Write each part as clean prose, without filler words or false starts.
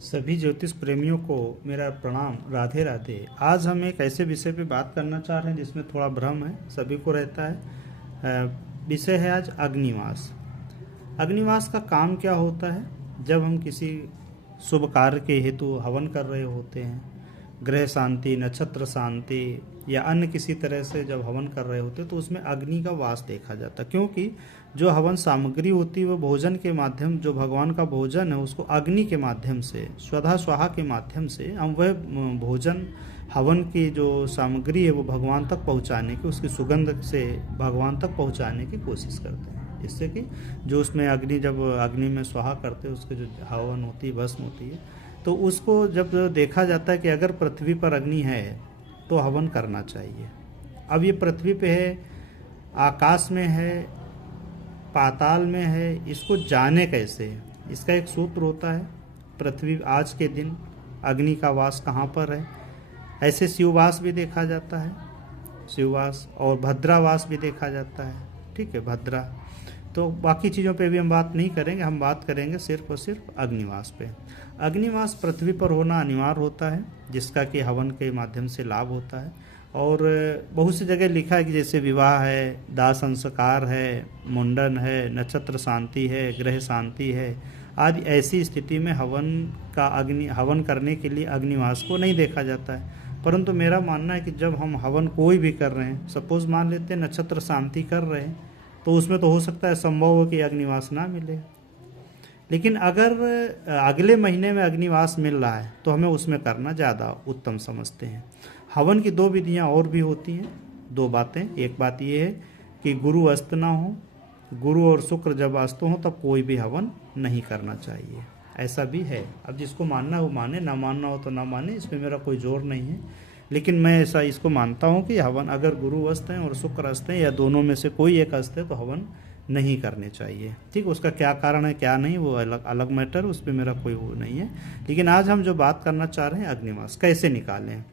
सभी ज्योतिष प्रेमियों को मेरा प्रणाम। राधे राधे। आज हम एक ऐसे विषय पे बात करना चाह रहे हैं जिसमें थोड़ा भ्रम है, सभी को रहता है। विषय है आज अग्निवास। अग्निवास का काम क्या होता है? जब हम किसी शुभ कार्य के हेतु हवन कर रहे होते हैं, ग्रह शांति, नक्षत्र शांति या अन्य किसी तरह से जब हवन कर रहे होते हैं तो उसमें अग्नि का वास देखा जाता है, क्योंकि जो हवन सामग्री होती है वो भोजन के माध्यम, जो भगवान का भोजन है उसको अग्नि के माध्यम से, स्वधा स्वाहा के माध्यम से हम वह भोजन, हवन की जो सामग्री है वो भगवान तक पहुंचाने की, उसकी सुगंध से भगवान तक पहुंचाने की कोशिश करते हैं, जिससे कि जो उसमें अग्नि, जब अग्नि में स्वाहा करते हैं उसके जो हवन होती है, भस्म होती है, तो उसको जब देखा जाता है कि अगर पृथ्वी पर अग्नि है तो हवन करना चाहिए। अब ये पृथ्वी पे है, आकाश में है, पाताल में है, इसको जाने कैसे है? इसका एक सूत्र होता है। पृथ्वी आज के दिन अग्नि का वास कहाँ पर है? ऐसे शिववास भी देखा जाता है, शिववास, और भद्रावास भी देखा जाता है। ठीक है, भद्रा। तो बाकी चीज़ों पे भी हम बात नहीं करेंगे, हम बात करेंगे सिर्फ और सिर्फ अग्निवास पे। अग्निवास पृथ्वी पर होना अनिवार्य होता है, जिसका कि हवन के माध्यम से लाभ होता है। और बहुत सी जगह लिखा है कि जैसे विवाह है, दाह संस्कार है, मुंडन है, नक्षत्र शांति है, ग्रह शांति है आदि, ऐसी स्थिति में हवन करने के लिए अग्निवास को नहीं देखा जाता है। परंतु मेरा मानना है कि जब हम हवन कोई भी कर रहे हैं, सपोज मान लेते हैं नक्षत्र शांति कर रहे हैं, तो उसमें तो हो सकता है, संभव हो कि अग्निवास ना मिले। लेकिन अगर अगले महीने में अग्निवास मिल रहा है तो हमें उसमें करना ज़्यादा उत्तम समझते हैं। हवन की दो विधियां और भी होती हैं, दो बातें। एक बात ये है कि गुरु अस्त ना हो, गुरु और शुक्र जब अस्त हो तब कोई भी हवन नहीं करना चाहिए, ऐसा भी है। अब जिसको मानना हो माने, ना मानना हो तो ना माने, इसमें मेरा कोई जोर नहीं है। लेकिन मैं ऐसा इसको मानता हूँ कि हवन अगर गुरु अस्त हैं और शुक्र अस्त हैं या दोनों में से कोई एक अस्त है तो हवन नहीं करने चाहिए। ठीक, उसका क्या कारण है क्या नहीं वो अलग अलग मैटर, उस पर मेरा कोई वो नहीं है। लेकिन आज हम जो बात करना चाह रहे हैं, अग्निवास कैसे निकालें।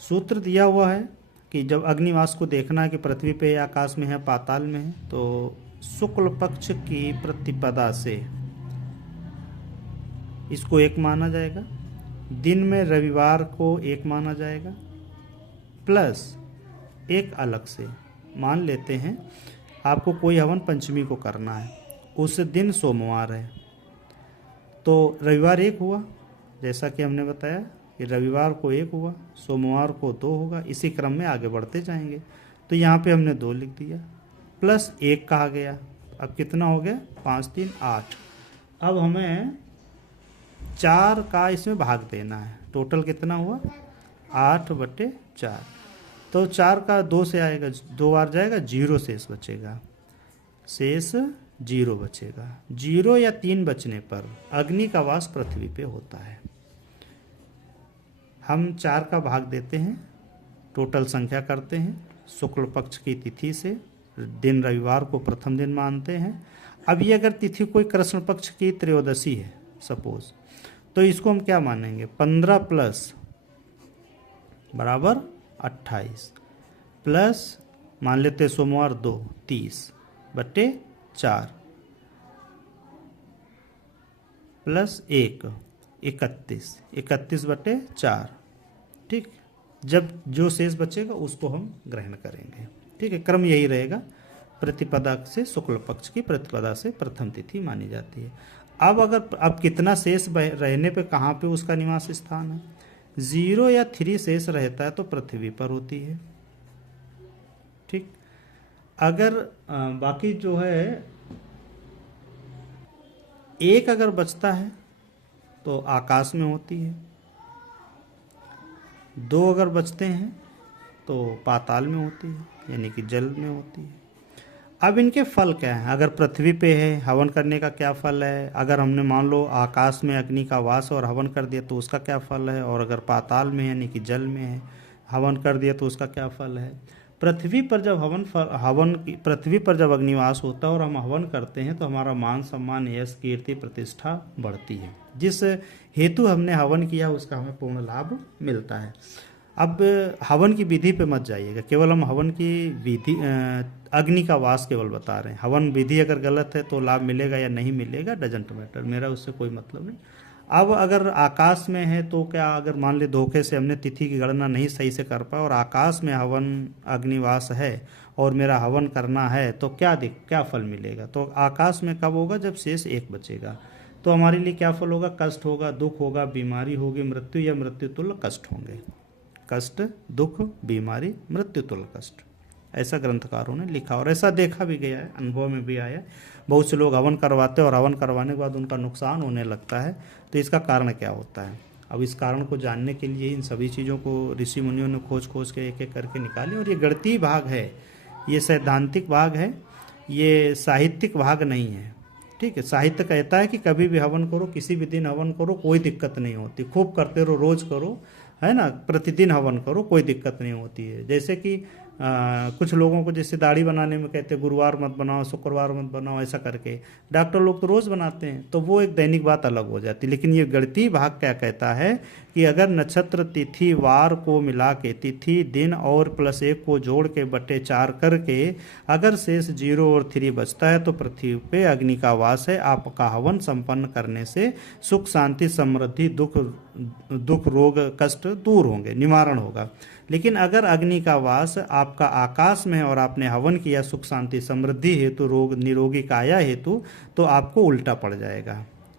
सूत्र दिया हुआ है कि जब अग्निवास को देखना है कि पृथ्वी पे है, आकाश में है, पाताल में है, तो शुक्ल पक्ष की प्रतिपदा से इसको एक माना जाएगा, दिन में रविवार को एक माना जाएगा, प्लस एक अलग से मान लेते हैं आपको कोई हवन पंचमी को करना है, उस दिन सोमवार है, तो रविवार एक हुआ, जैसा कि हमने बताया कि रविवार को एक हुआ, सोमवार को दो होगा, इसी क्रम में आगे बढ़ते जाएंगे। तो यहाँ पे हमने 2 लिख दिया, प्लस 1 कहा गया। अब कितना हो गया? 5 3 8। अब हमें 4 का इसमें भाग देना है। टोटल कितना हुआ? 8/4। तो 4 का 2 से आएगा, 2 बार जाएगा, 0 शेष बचेगा, शेष 0 बचेगा। 0 या 3 बचने पर अग्नि का वास पृथ्वी पे होता है। हम 4 का भाग देते हैं, टोटल संख्या करते हैं, शुक्ल पक्ष की तिथि से, दिन रविवार को प्रथम दिन मानते हैं। अब ये अगर तिथि कोई कृष्ण पक्ष की त्रयोदशी है सपोज, तो इसको हम क्या मानेंगे? 15 प्लस बराबर 28, प्लस मान लेते सोमवार 2, 30/4, प्लस 1, 31/4। ठीक, जब जो शेष बचेगा उसको हम ग्रहण करेंगे। ठीक है, क्रम यही रहेगा। प्रतिपदा से, शुक्ल पक्ष की प्रतिपदा से प्रथम तिथि मानी जाती है। अब कितना शेष रहने पे कहाँ पे उसका निवास स्थान है? 0 या 3 शेष रहता है तो पृथ्वी पर होती है। ठीक, अगर बाकी जो है 1 अगर बचता है तो आकाश में होती है, 2 अगर बचते हैं तो पाताल में होती है, यानी कि जल में होती है। अब इनके फल क्या हैं? अगर पृथ्वी पे है, हवन करने का क्या फल है? अगर हमने मान लो आकाश में अग्नि का वास और हवन कर दिया तो उसका क्या फल है? और अगर पाताल में यानी कि जल में है, हवन कर दिया तो उसका क्या फल है? पृथ्वी पर जब पृथ्वी पर जब अग्निवास होता है और हम हवन करते हैं तो हमारा मान सम्मान, यश, कीर्ति, प्रतिष्ठा बढ़ती है। जिस हेतु हमने हवन किया उसका हमें पूर्ण लाभ मिलता है। अब हवन की विधि पे मत जाइएगा, केवल हम हवन की विधि अग्नि का वास केवल बता रहे हैं। हवन विधि अगर गलत है तो लाभ मिलेगा या नहीं मिलेगा डजेंट मैटर, मेरा उससे कोई मतलब नहीं। अब अगर आकाश में है तो क्या, अगर मान ले धोखे से हमने तिथि की गणना नहीं सही से कर पाए और आकाश में हवन अग्निवास है और मेरा हवन करना है तो क्या फल मिलेगा? तो आकाश में कब होगा? जब शेष एक बचेगा। तो हमारे लिए क्या फल होगा? कष्ट होगा, दुख होगा, बीमारी होगी, मृत्यु या मृत्यु तुल्य कष्ट होंगे। कष्ट, दुख, बीमारी, मृत्यु तुल्य कष्ट, ऐसा ग्रंथकारों ने लिखा और ऐसा देखा भी गया है, अनुभव में भी आया। बहुत से लोग हवन करवाते हैं और हवन करवाने के बाद उनका नुकसान होने लगता है। तो इसका कारण क्या होता है? अब इस कारण को जानने के लिए इन सभी चीज़ों को ऋषि मुनियों ने खोज खोज के एक एक करके निकाले। और ये गणितीय भाग है, ये सैद्धांतिक भाग है, ये साहित्यिक भाग नहीं है। ठीक है, साहित्य कहता है कि कभी भी हवन करो, किसी भी दिन हवन करो, कोई दिक्कत नहीं होती, खूब करते रहो, रोज करो, है ना, प्रतिदिन हवन करो, कोई दिक्कत नहीं होती है। जैसे कि कुछ लोगों को जैसे दाढ़ी बनाने में कहते हैं गुरुवार मत बनाओ, शुक्रवार मत बनाओ, ऐसा करके डॉक्टर लोग तो रोज़ बनाते हैं, तो वो एक दैनिक बात अलग हो जाती है। लेकिन ये गणितीय भाग क्या कहता है कि अगर नक्षत्र तिथि वार को मिला के, तिथि दिन और +1 को जोड़ के बटे 4 करके अगर शेष 0 और 3 बचता है तो पृथ्वी पे अग्नि का वास है। आपका हवन संपन्न करने से सुख शांति समृद्धि दुख रोग कष्ट दूर होंगे, निवारण होगा। लेकिन अगर अग्नि का वास आपका आकाश में है और आपने हवन किया सुख शांति समृद्धि हेतु, रोग निरोगी काया हेतु, तो आपको उल्टा पड़ जाएगा।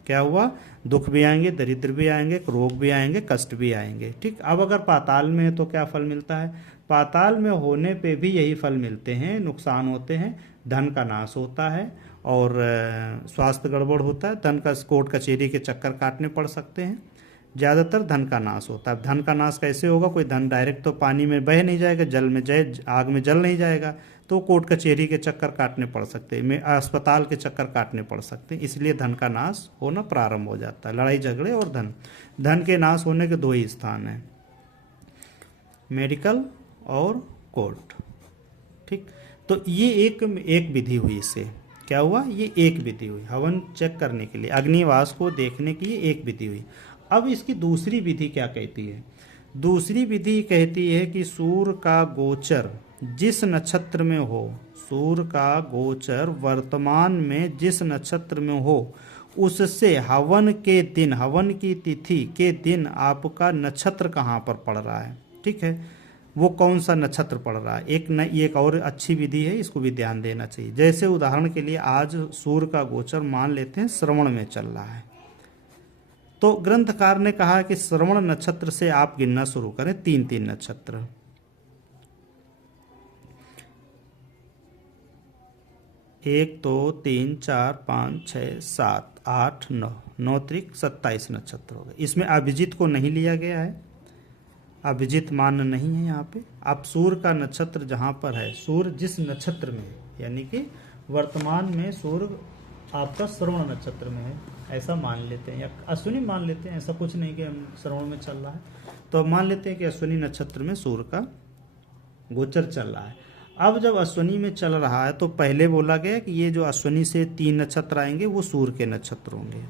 क्या हुआ? दुख भी आएंगे, दरिद्र भी आएंगे, रोग भी आएंगे, कष्ट भी आएंगे। ठीक। अब अगर पाताल में है तो क्या फल मिलता है? पाताल में होने पे भी यही फल मिलते हैं, नुकसान होते हैं, धन का नाश होता है और स्वास्थ्य गड़बड़ होता है, धन का कोर्ट कचहरी के चक्कर काटने पड़ सकते हैं, ज़्यादातर धन का नाश होता है। धन का नाश कैसे होगा? कोई धन डायरेक्ट तो पानी में बह नहीं जाएगा, जल में आग में जल नहीं जाएगा, तो कोर्ट कचहरी के चक्कर काटने पड़ सकते हैं, अस्पताल के चक्कर काटने पड़ सकते हैं। इसलिए धन का नाश होना प्रारंभ हो जाता है। लड़ाई झगड़े और धन के नाश होने के 2 ही स्थान हैं, मेडिकल और कोर्ट। ठीक। तो ये एक विधि हुई। इससे क्या हुआ? ये एक विधि हुई हवन चेक करने के लिए, अग्निवास को देखने की एक विधि हुई। अब इसकी दूसरी विधि क्या कहती है? दूसरी विधि कहती है कि सूर्य का गोचर जिस नक्षत्र में हो, सूर्य का गोचर वर्तमान में जिस नक्षत्र में हो, उससे हवन के दिन, हवन की तिथि के दिन आपका नक्षत्र कहाँ पर पड़ रहा है, ठीक है, वो कौन सा नक्षत्र पड़ रहा है। एक और अच्छी विधि है, इसको भी ध्यान देना चाहिए। जैसे उदाहरण के लिए आज सूर्य का गोचर मान लेते हैं श्रवण में चल रहा है, तो ग्रंथकार ने कहा कि श्रवण नक्षत्र से आप गिनना शुरू करें 3-3 नक्षत्र। 1 2 3 4 5 6 7 8 9 9 त्रिक 27 नक्षत्र हो गए। इसमें अभिजीत को नहीं लिया गया है, अभिजीत मान नहीं है यहाँ पे। आप सूर्य का नक्षत्र जहाँ पर है, सूर्य जिस नक्षत्र में है, यानी कि वर्तमान में सूर्य आपका श्रवण नक्षत्र में है, ऐसा मान लेते हैं, या अश्विनी मान लेते हैं, ऐसा कुछ नहीं कि हम श्रवण में चल रहा है, तो अब मान लेते हैं कि अश्विनी नक्षत्र में सूर्य का गोचर चल रहा है। अब जब अश्विनी में चल रहा है तो पहले बोला गया कि ये जो अश्विनी से 3 नक्षत्र आएंगे वो सूर्य के नक्षत्र होंगे,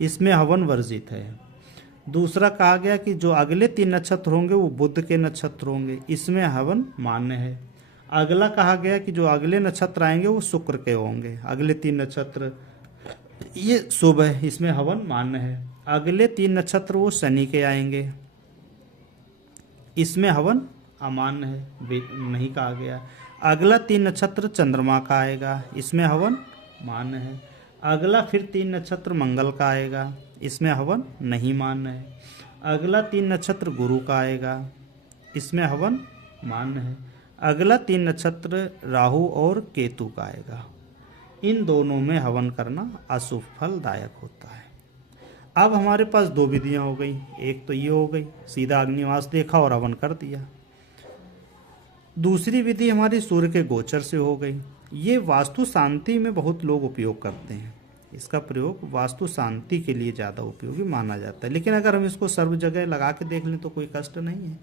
इसमें हवन वर्जित है। दूसरा कहा गया कि जो अगले 3 नक्षत्र होंगे वो बुध के नक्षत्र होंगे, इसमें हवन मान्य है। अगला कहा गया कि जो अगले नक्षत्र आएंगे वो शुक्र के होंगे, अगले 3 नक्षत्र ये शुभ है, इसमें हवन मान्य है। अगले 3 नक्षत्र वो शनि के आएंगे, इसमें हवन अमान्य है, नहीं कहा गया। अगला 3 नक्षत्र चंद्रमा का आएगा, इसमें हवन मान्य है। अगला फिर 3 नक्षत्र मंगल का आएगा, इसमें हवन नहीं मान्य है। अगला 3 नक्षत्र गुरु का आएगा, इसमें हवन मान्य है। अगला 3 नक्षत्र राहु और केतु का आएगा, इन दोनों में हवन करना अशुभ फलदायक होता है। अब हमारे पास 2 विधियां हो गई, एक तो ये हो गई सीधा अग्निवास देखा और हवन कर दिया। दूसरी विधि हमारी सूर्य के गोचर से हो गई। ये वास्तु शांति में बहुत लोग उपयोग करते हैं, इसका प्रयोग वास्तु शांति के लिए ज़्यादा उपयोगी माना जाता है। लेकिन अगर हम इसको सर्व जगह लगा के देख लें तो कोई कष्ट नहीं है।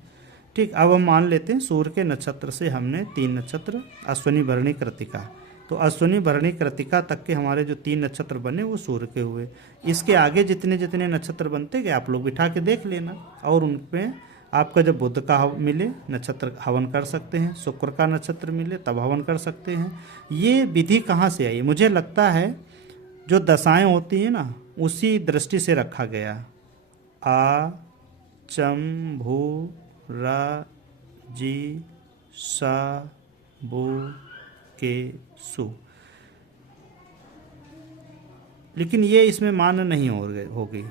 ठीक। अब हम मान लेते हैं सूर्य के नक्षत्र से हमने 3 नक्षत्र अश्विनी भरणी कृतिका, तो अश्विनी भरणी कृतिका तक के हमारे जो 3 नक्षत्र बने वो सूर्य के हुए। इसके आगे जितने जितने नक्षत्र बनते गए आप लोग बिठा के देख लेना और उन पे आपका जब बुध का मिले नक्षत्र हवन कर सकते हैं, शुक्र का नक्षत्र मिले तब हवन कर सकते हैं। ये विधि कहाँ से आई? मुझे लगता है जो दशाएं होती हैं ना, उसी दृष्टि से रखा गया। आ चम भू रा जी सा बू के सु, लेकिन ये इसमें मान्य नहीं होगी।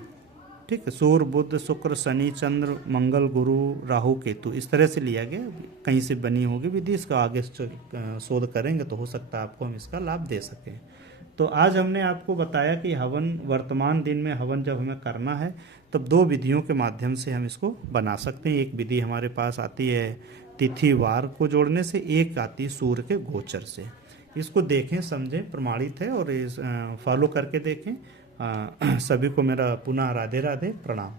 ठीक है, सूर्य बुध शुक्र शनि चंद्र मंगल गुरु राहु केतु, इस तरह से लिया गया, कहीं से बनी होगी विधि। इसका आगे शोध करेंगे तो हो सकता है आपको हम इसका लाभ दे सकें। तो आज हमने आपको बताया कि हवन, वर्तमान दिन में हवन जब हमें करना है तब 2 विधियों के माध्यम से हम इसको बना सकते हैं। एक विधि हमारे पास आती है तिथि वार को जोड़ने से, एक आती है सूर्य के गोचर से। इसको देखें, समझें, प्रमाणित है और इस फॉलो करके देखें। सभी को मेरा पुनः राधे राधे प्रणाम।